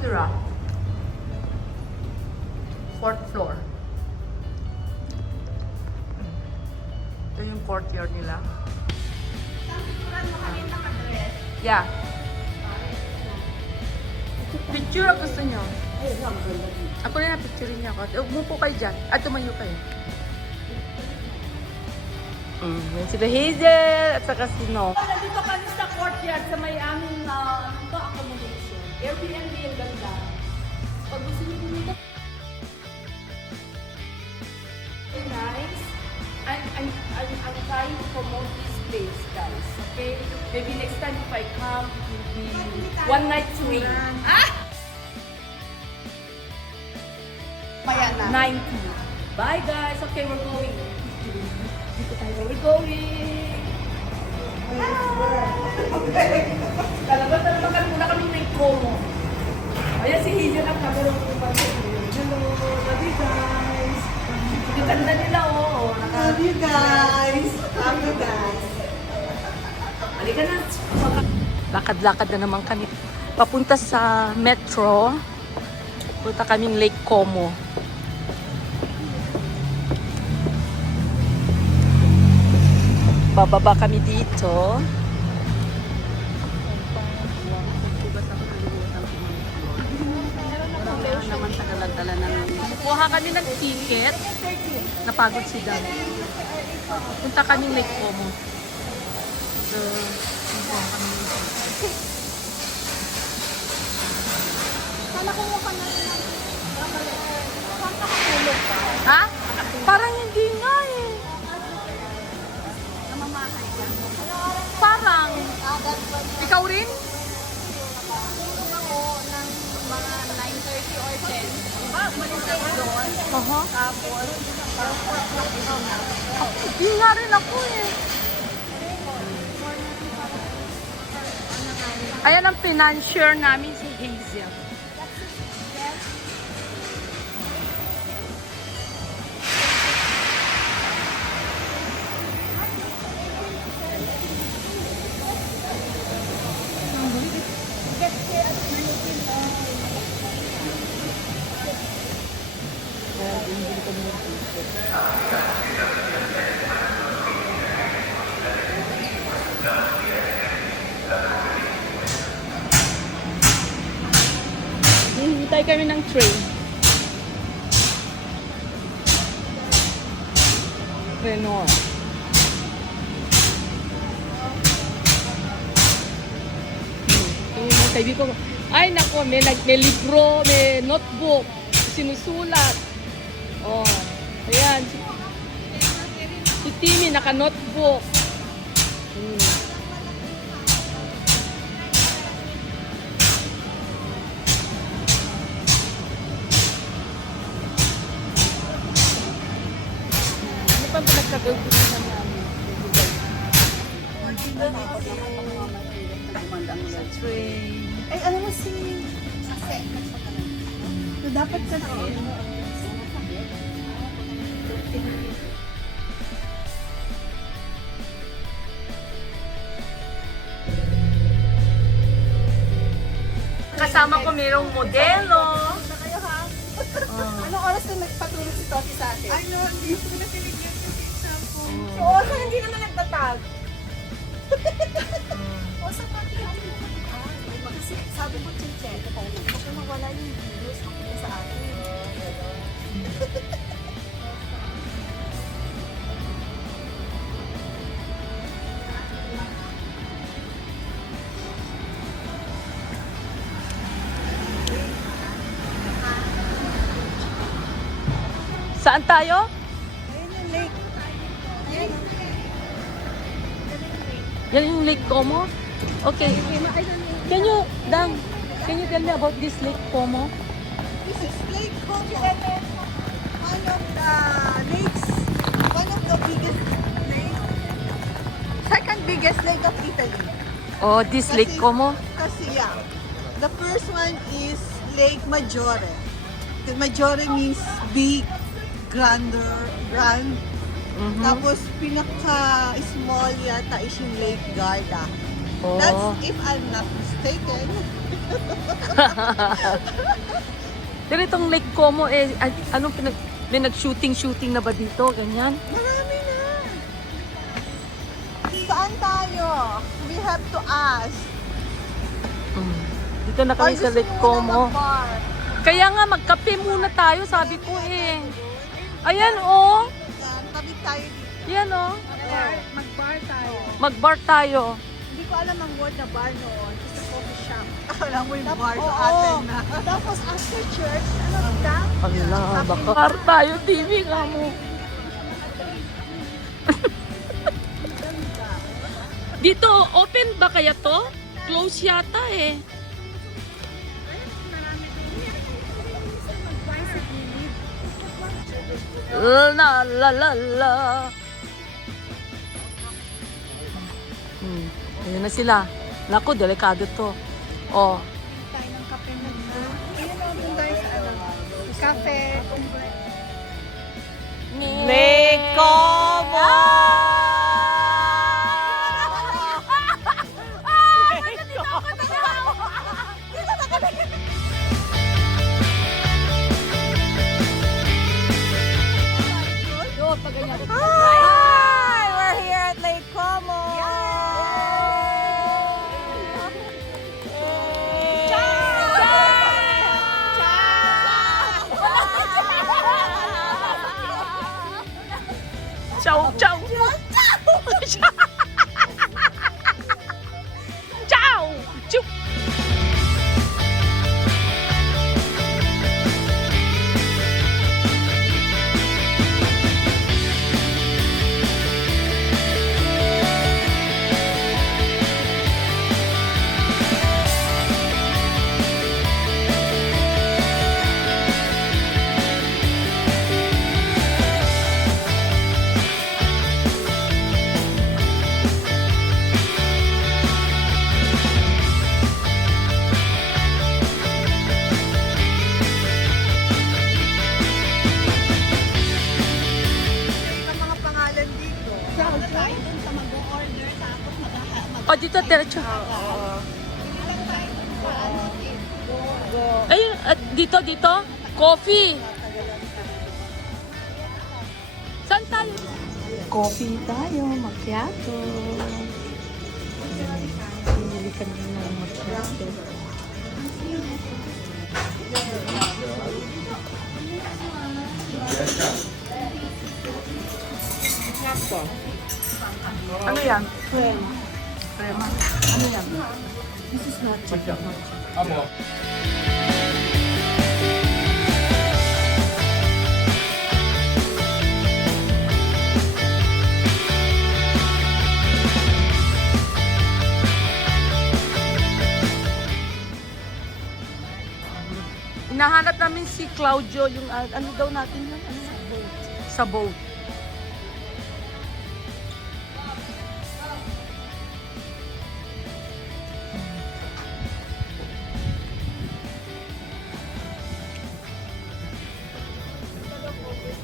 nakatira. Fourth floor. Ito yung courtyard nila. Yeah. Picture ako gusto nyo. Ako rin na picture niya ako. Umupo kayo dyan. At tumayo kayo. Yan sila Hazel at saka si No. Nandito kami sa courtyard sa may aming accommodation. Airbnb yung ganda. Pag gusto nyo pumunta, very nice. I'm trying to promote this place, guys. Okay? Maybe next time if I come, it will be one night swing. Ah! 90. Bye, guys. Okay, we're going. Dito tayo. We're going. Talabat na naman kami. Muna kami na promo. Ayan si Hazel ang camera ko. Hello. Love you, guys. Yung ganda nila, oh. Love you guys. Love you guys. Halika na. Lakad-lakad na naman kami. Papunta sa metro. Punta kaming Lake Como. Bababa kami dito. Kuha kami ng ticket. Napagod si Dan. Punta kaming Lake Como. So, kuha kami ng ticket. Sana kumuha na rin natin. Saan nakatulog ka? Ha? Parang hindi nga eh. Namamahay ka. Parang. Ikaw rin? Tulog ako ng mga 9:30 or 10. Diba? Umalis tayo doon. Tapos, parang 4 o'clock ito na. Hindi nga rin ako eh. Ayan ang financier namin si Hazel. Hintay kami ng train. Renault. Yung kaibigan ko, ay nako, may libro, may notebook, sinusulat. Oh, ayan. Si Timmy naka-notebook. Ano pa pinagkagawin ko sa namin? Sa train. Ay, ano mo si... So, dapat kasi... Kasama ko mayroong modelo. Na kayo ha? Anong oras na nagpatulog si Toti sa atin? Ay, no, hindi ko na tinigyan kasi example. So, oras hindi naman nagtatag. O, sa pati ako naman kasi sabi ko, Chiche, huwag ka mawala yung videos ako sa atin. Saan tayo? Ayun yung lake. Ayun. Yan yung Lake Como? Okay. Can you, Dang, can you tell me about this Lake Como? This is Lake Como. One of the lakes, one of the biggest lakes, second biggest lake of Italy. Oh, this Lake Como? Kasi yeah, the first one is Lake Maggiore. The Maggiore means big, grand. Mhm. Tapos pinaka-small yata is yung Lake Garda. Oh. That's if I'm not mistaken. Pero itong Lake Como, anong may nag-shooting na ba dito? Ganyan? Marami na. Saan tayo? We have to ask. Dito na kami Or sa gusto Lake mo Como. muna mag-bar? Kaya nga, magkape muna tayo, sabi ko eh. Ayan oh. Yan, tabi tayo dito. Yan oh. Mag-bar tayo. Mag-bar tayo. Hindi ko alam ang word na bar noon. It's a coffee shop. Alam mo yung bar sa atin na. Tapos after church, ano lang? Allah, baka bar tayo, TV nga mo. Dito, open ba kaya to? Close yata eh. La la la la. Ayan na sila. Naku, delikado to. Oh. Tayo ng kape na. Ayun o, dun tayo sa ano. Cafe. Lake Como! Hi! We're here at Lake Como. Ciao, ciao! Ciao! Ciao! Ang mga pangalan dito. Tayo dun sa mag-order tapos O, dito, diretso. Ayun, dito. Coffee. Saan tayo? Coffee tayo, macchiato. Pili ka naman ng macchiato. Ano yan? Crema. Ano yan? This is not chicken. Hinahanap namin si Claudio, yung ano daw natin yun? Ano? Sa boat.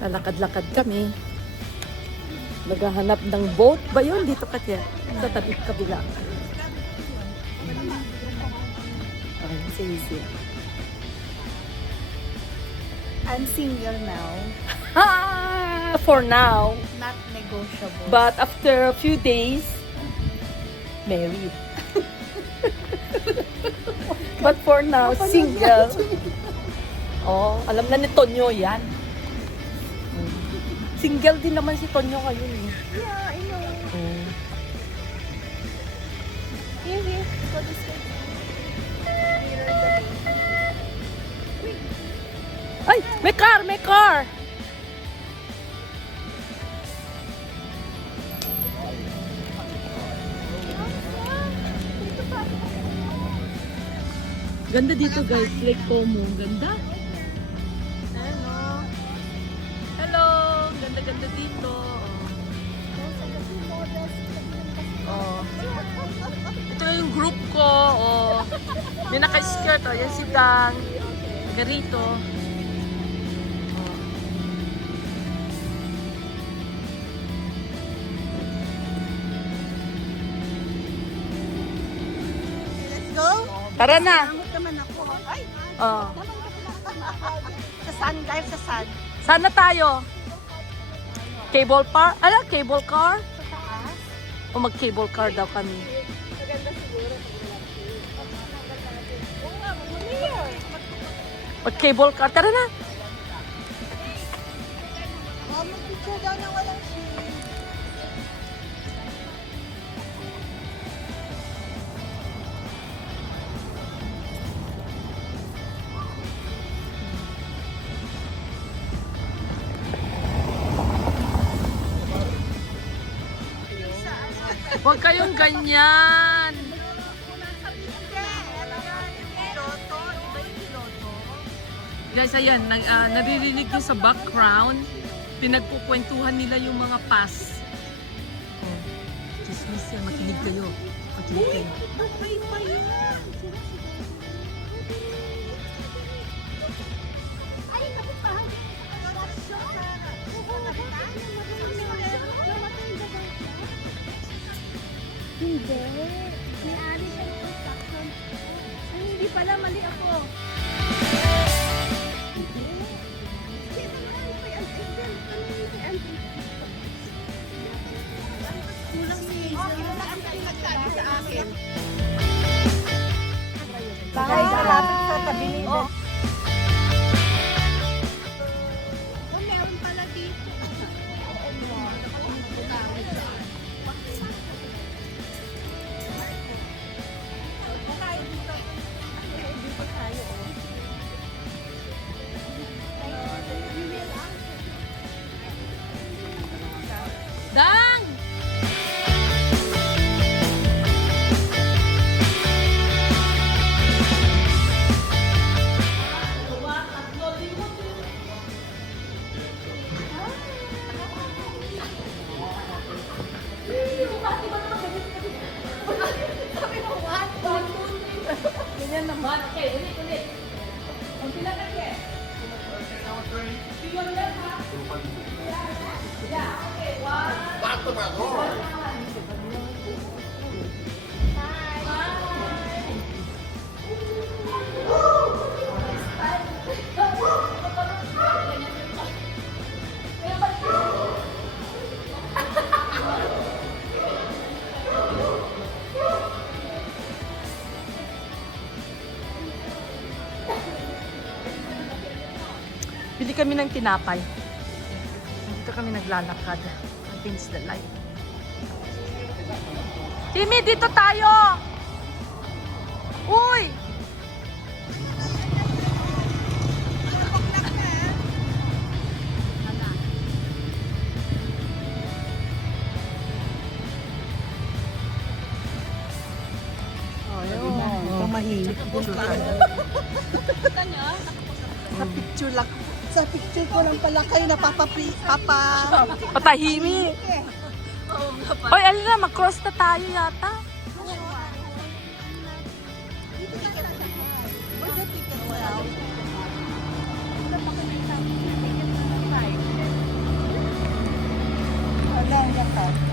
Lalakad-lakad kami. Naghahanap ng boat ba yun? Dito kasi. Sa tabi kabila. Ay, sige. I'm single now. For now. Not negotiable. But after a few days, married. But for now, single. Oh, alam na ni Tonyo yan. Single din naman si Tonyo ngayon eh. Yeah, I know. Oh. Here. Go this way. Ay, may car! Ganda dito guys, Lake Como. Ganda. Hello! Ganda-ganda dito. Oh. Ito yung group ko. Oh. May naka-skirt. Oh. Yan si Dang. Garito. Tara na. Amot naman ako. Ay, Oh. sa sun, dive sa sun. Saan na tayo? Cable car? Ano? Cable car? Sa taas. O mag-cable car daw kami. Maganda siguro. Oo nga, mamaya. Mag-cable car. Tara na. Oh, mag-picture daw na walang shade. Huwag kayong ganyan. Guys, ayan, naririnig nyo sa background, pinagkukwentuhan nila yung mga pass. Oh, chismis yan, makinig kayo. Makinig kayo. Hindi. May-ari siya ng construction. Ay, hindi pala. Mali ako. Kulang si Bahay malapit sa tabi ni Oh, meron pala dito. Dang! Ganyan naman. Okay, ulit. Unti lang kasi. Piyon lang ha. Yeah, okay. One. Bili kami ng tinapay. Dito kami naglalakad against the light. Timmy, dito tayo! Uy! Pumahimik. Sa picture lang. Sa picture ko lang pala kayo Patahimik! Oy, alin na, mag-cross na tayo yata. Where's the ticket well? Wala, hindi ka.